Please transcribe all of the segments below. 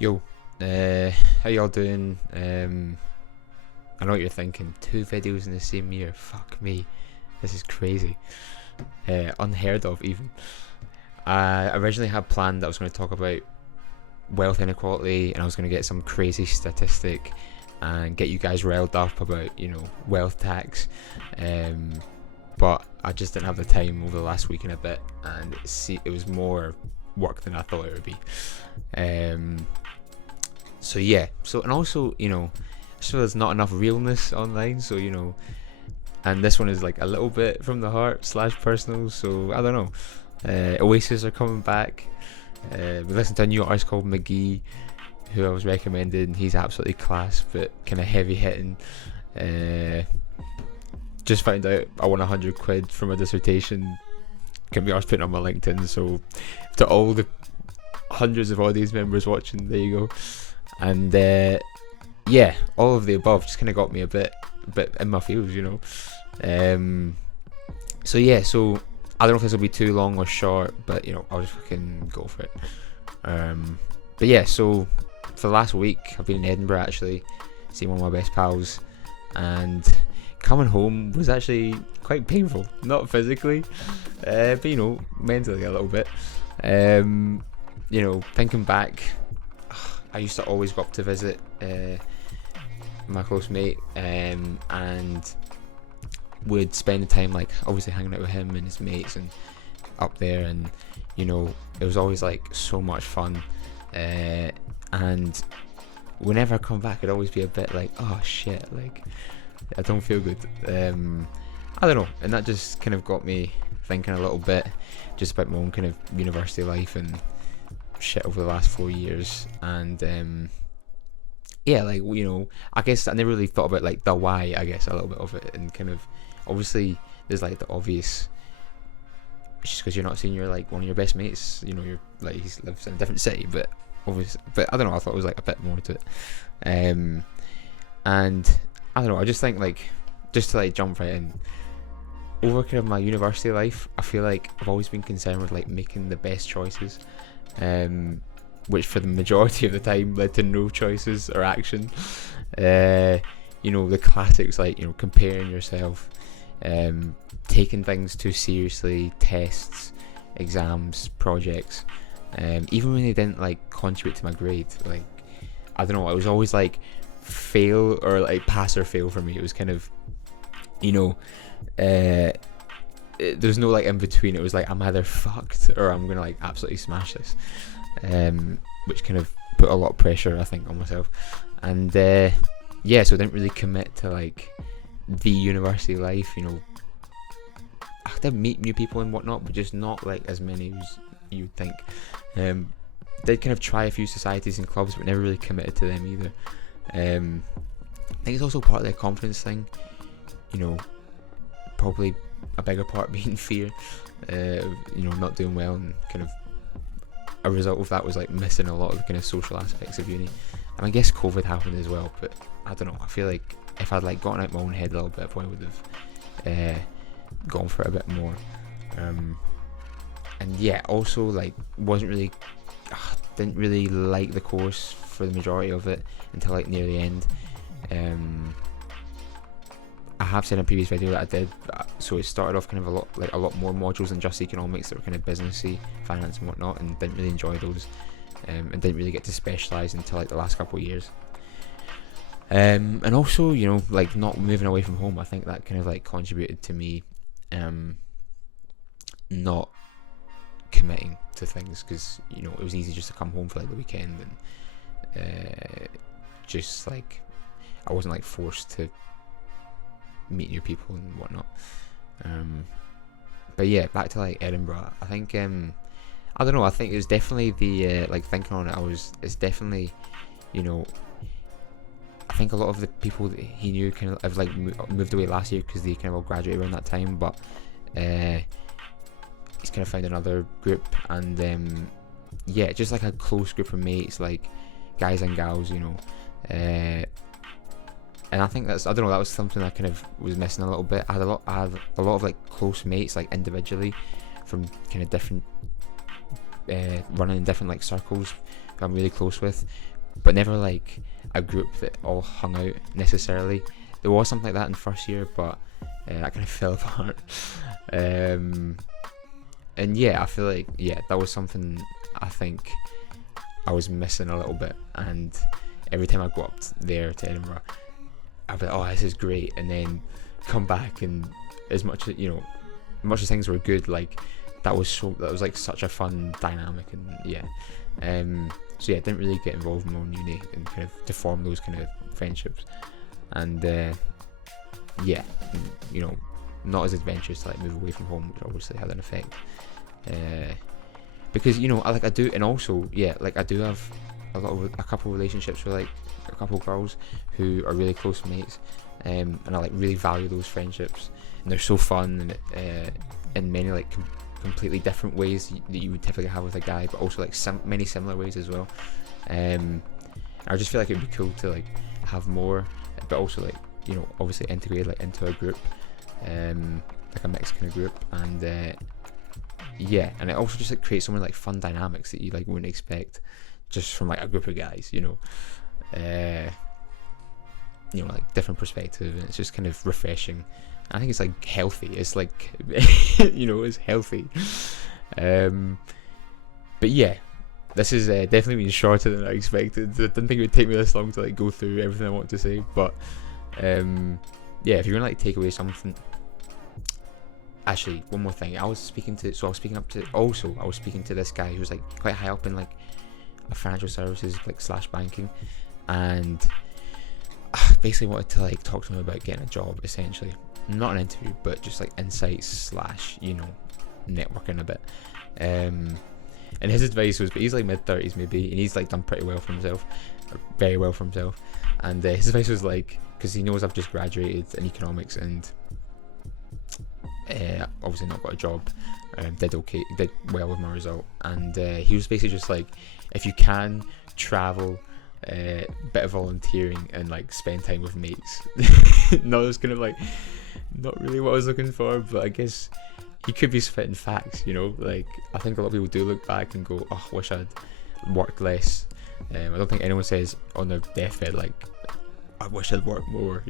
Yo, how y'all doing? I know what you're thinking. 2 videos in the same year. Fuck me. This is crazy. Unheard of, even. I originally had planned that I was going to talk about wealth inequality, and I was going to get some crazy statistic and get you guys riled up about, wealth tax. But I just didn't have the time over the last week and a bit, and it was more work than I thought it would be. And also, so there's not enough realness online, so and this one is like a little bit from the heart / personal, so I don't know. Oasis are coming back. We listened to a new artist called McGee, who I was recommended. He's absolutely class, but kind of heavy hitting. Just found out I won £100 from a dissertation. Can be arsed putting on my LinkedIn. So to all the hundreds of audience members watching, there you go. And all of the above just kind of got me a bit in my feels, So I don't know if this will be too long or short, but I'll just fucking go for it. So for the last week I've been in Edinburgh, actually seeing one of my best pals, and coming home was actually quite painful. Not physically, but mentally a little bit. Thinking back, I used to always go up to visit my close mate, and would spend the time like obviously hanging out with him and his mates and up there, and it was always like so much fun, and whenever I come back it'd always be a bit like, oh shit, like I don't feel good. I don't know, and that just kind of got me thinking a little bit just about my own kind of university life and shit over the last 4 years. And I guess I never really thought about like the why, I guess, a little bit of it, and kind of obviously there's like the obvious, it's just because you're not seeing one of your best mates, you're like, he lives in a different city, but obviously, but I don't know, I thought it was like a bit more to it. And I don't know, I just think like, just to like jump right in, over kind of my university life, I feel like I've always been concerned with like making the best choices, which for the majority of the time led to no choices or action. The classics like comparing yourself, taking things too seriously, tests, exams, projects, even when they didn't like contribute to my grade. Like, I don't know, it was always like fail or like pass or fail for me. It was kind of there's no like in between. It was like I'm either fucked or I'm gonna like absolutely smash this, which kind of put a lot of pressure, I think, on myself. And so I didn't really commit to like the university life. I did meet new people and whatnot, but just not like as many as you'd think. Did kind of try a few societies and clubs, but never really committed to them either. I think it's also part of the confidence thing, probably a bigger part being fear, not doing well, and kind of a result of that was like missing a lot of the kind of social aspects of uni. And I guess COVID happened as well, but I don't know, I feel like if I'd like gotten out my own head a little bit, I probably would have gone for it a bit more. Also like didn't really like the course for the majority of it until like near the end. I have said in a previous video that I did, so it started off kind of a lot more modules than just economics that were kind of businessy, finance and whatnot, and didn't really enjoy those, and didn't really get to specialise until like the last couple of years. And also, like not moving away from home, I think that kind of like contributed to me not committing to things, because it was easy just to come home for like the weekend, and just like I wasn't like forced to meet new people and whatnot. Back to like Edinburgh. I think I don't know, I think it was definitely the like thinking on it, it's definitely I think a lot of the people that he knew kind of have like moved away last year because they kind of all graduated around that time, but he's kind of found another group, and just like a close group of mates, like guys and gals, and I think that was something that kind of was missing a little bit. I had a lot of like close mates, like individually, from kind of different running in different like circles who I'm really close with, but never like a group that all hung out necessarily. There was something like that in first year, but that kind of fell apart. And yeah, I feel like that was something I think I was missing a little bit. And every time I go up there to Edinburgh, I'd be like, oh, this is great, and then come back, and as much as much as things were good, like that was like such a fun dynamic. And so I didn't really get involved more in uni and kind of to form those kind of friendships. And not as adventurous to like move away from home, which obviously had an effect. Because I do, and also I do have a couple relationships with like a couple girls who are really close mates, and I like really value those friendships, and they're so fun, and in many like completely different ways that you would typically have with a guy, but also like many similar ways as well. I just feel like it'd be cool to like have more, but also like obviously integrate like into a group, like a mixed kind of group, and and it also just like creates so many like fun dynamics that you like wouldn't expect just from like a group of guys, like different perspective, and it's just kind of refreshing. I think it's like healthy. It's like it's healthy. But yeah, this is definitely been shorter than I expected. I didn't think it would take me this long to like go through everything I want to say, but if you're gonna like take away something. Actually, one more thing. I was speaking to this guy who's like quite high up in like a financial services like / banking, and basically wanted to like talk to him about getting a job, essentially. Not an interview, but just like insights / networking a bit. And his advice was, but he's like mid-30s maybe, and he's like done pretty well for himself, very well for himself. And his advice was like, because he knows I've just graduated in economics and obviously not got a job, did well with my result, and he was basically just like, if you can travel, bit of volunteering, and like spend time with mates. No, it's kind of like not really what I was looking for, but I guess he could be spitting facts, like I think a lot of people do look back and go, oh, wish I'd worked less. I don't think anyone says on their deathbed like, I wish I'd worked more,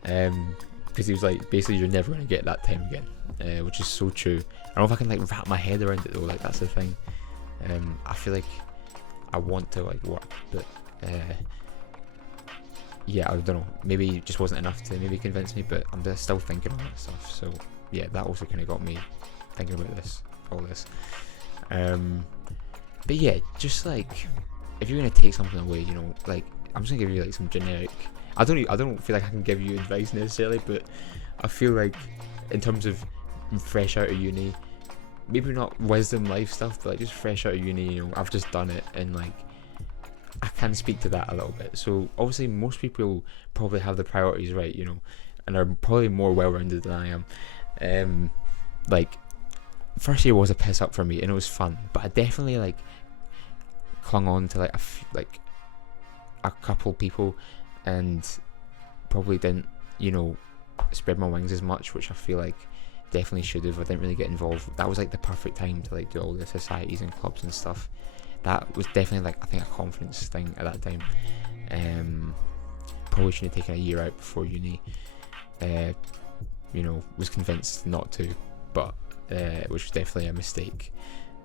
because he was like, basically you're never going to get that time again, which is so true. I don't know if I can like wrap my head around it though, like that's the thing. I feel like I want to like work, but I don't know, maybe it just wasn't enough to maybe convince me, but I'm just still thinking on that stuff. So that also kind of got me thinking about all this. But just like, if you're going to take something away, like I'm just going to give you like some generic, I don't feel like I can give you advice necessarily, but I feel like in terms of fresh out of uni, maybe not wisdom life stuff, but like just fresh out of uni, I've just done it, and like I can speak to that a little bit. So obviously most people probably have the priorities right, and are probably more well-rounded than I am. Like first year was a piss up for me, and it was fun, but I definitely like clung on to like a couple people, and probably didn't spread my wings as much, which I feel like definitely should have. I didn't really get involved. That was like the perfect time to like do all the societies and clubs and stuff. That was definitely like, I think, a confidence thing at that time. Probably should have taken a year out before uni. Was convinced not to, but which was definitely a mistake.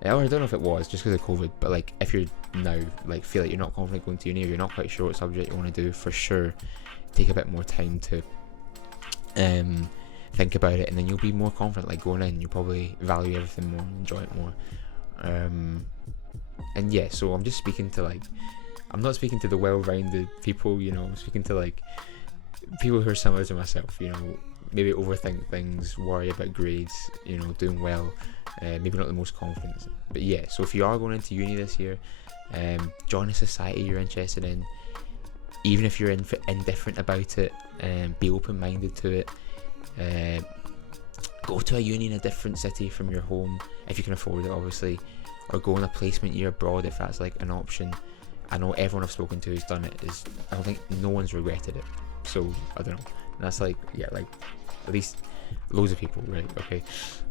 Or I don't know if it was just because of COVID, but like if you're now like feel like you're not confident going to uni, or you're not quite sure what subject you want to do, for sure take a bit more time to think about it, and then you'll be more confident like going in. You'll probably value everything more and enjoy it more. And so I'm just speaking to like, I'm not speaking to the well-rounded people, I'm speaking to like people who are similar to myself, maybe overthink things, worry about grades, doing well, maybe not the most confident. But so if you are going into uni this year, join a society you're interested in, even if you're indifferent about it, be open-minded to it. Go to a uni in a different city from your home if you can afford it, obviously, or go on a placement year abroad if that's like an option. I know everyone I've spoken to who's done it I don't think no one's regretted it, so I don't know. And that's like, like at least loads of people, right? Okay,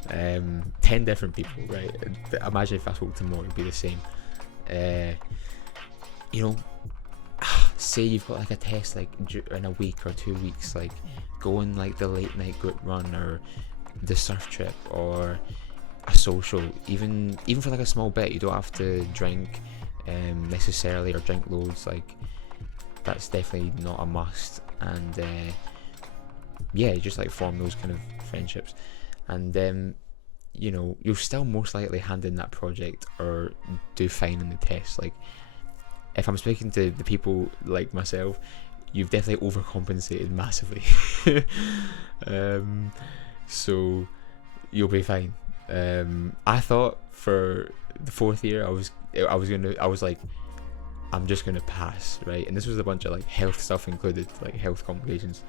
10 different people, right? Imagine if I spoke to more, it'd be the same. You know, say you've got like a test like in a week or 2 weeks, like go on like the late night group run or the surf trip or a social, even for like a small bit. You don't have to drink necessarily or drink loads, like that's definitely not a must. And yeah, just like form those kind of friendships, and you know, you'll still most likely hand in that project or do fine in the test. Like if I'm speaking to the people like myself, you've definitely overcompensated massively. So you'll be fine. I thought for the 4th year I was like, I'm just gonna pass, right? And this was a bunch of like health stuff included, like health complications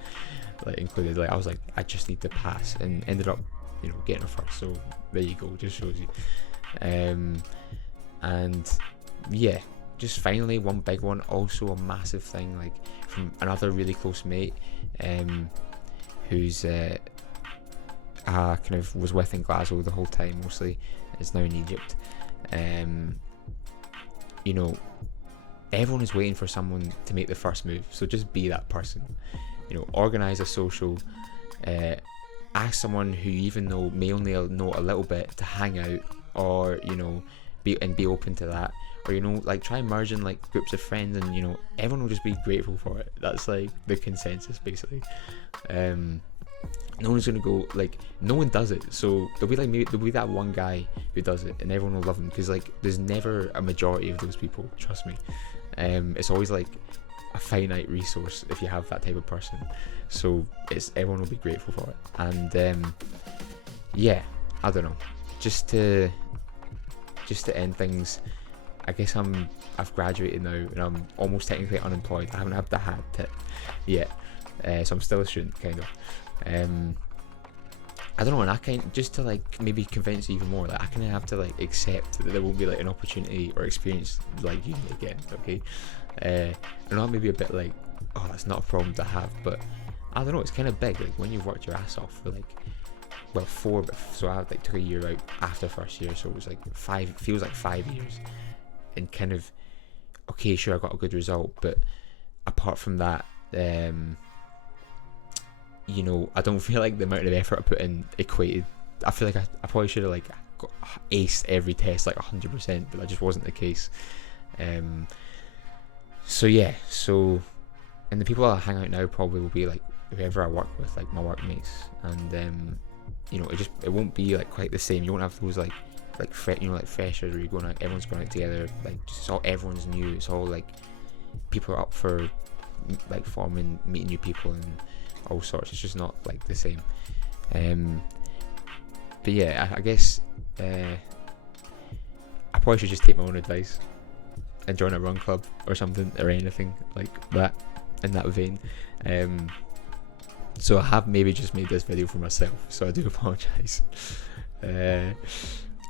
like included. Like I was like, I just need to pass, and ended up, you know, getting a first. So there you go, just shows you. And yeah, just finally one big one, also a massive thing, like from another really close mate, who's I kind of was with in Glasgow the whole time, mostly is now in Egypt. You know, everyone is waiting for someone to make the first move, so just be that person. You know, organise a social, ask someone who you even know may only know a little bit to hang out, or you know, be open to that, or you know, like try merging like groups of friends, and you know, everyone will just be grateful for it. That's like the consensus basically. No one's gonna go, like no one does it, so there'll be that one guy who does it and everyone will love him, because like there's never a majority of those people, trust me. It's always like a finite resource if you have that type of person, so everyone will be grateful for it. And yeah, I don't know, just to end things, I guess I've graduated now and I'm almost technically unemployed. I haven't had the hat tip yet, so I'm still a student kind of. I don't know, and I kind just to like maybe convince you even more, like I kind of have to like accept that there won't be like an opportunity or experience like uni again, okay? I know that may be a bit like, oh, that's not a problem to have, but I don't know, it's kind of big, like when you've worked your ass off for like, well, 4, so I like took a year out after first year, so it was like 5, feels like 5 years, and kind of, okay, sure, I got a good result, but apart from that, you know, I don't feel like the amount of effort I put in equated. I feel like I probably should have like aced every test like 100%, but that just wasn't the case. So yeah, and the people I hang out now probably will be like whoever I work with, like my workmates, and you know, it won't be like quite the same. You won't have those like you know, like freshers where you're going out, everyone's going out together, like just everyone's new. It's all like people are up for like meeting new people and all sorts. It's just not like the same. But yeah, I guess I probably should just take my own advice and join a run club or something, or anything like that in that vein. So I have maybe just made this video for myself, so I do apologise.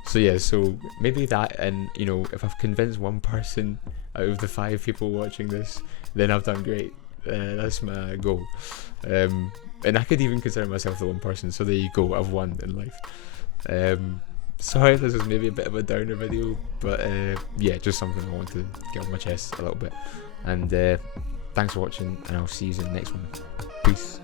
So yeah, so maybe that, and you know, if I've convinced one person out of the 5 people watching this, then I've done great. That's my goal. And I could even consider myself the one person, so there you go, I've won in life. Sorry if this was maybe a bit of a downer video, but yeah, just something I want to get off my chest a little bit. And thanks for watching, and I'll see you in the next one. Peace.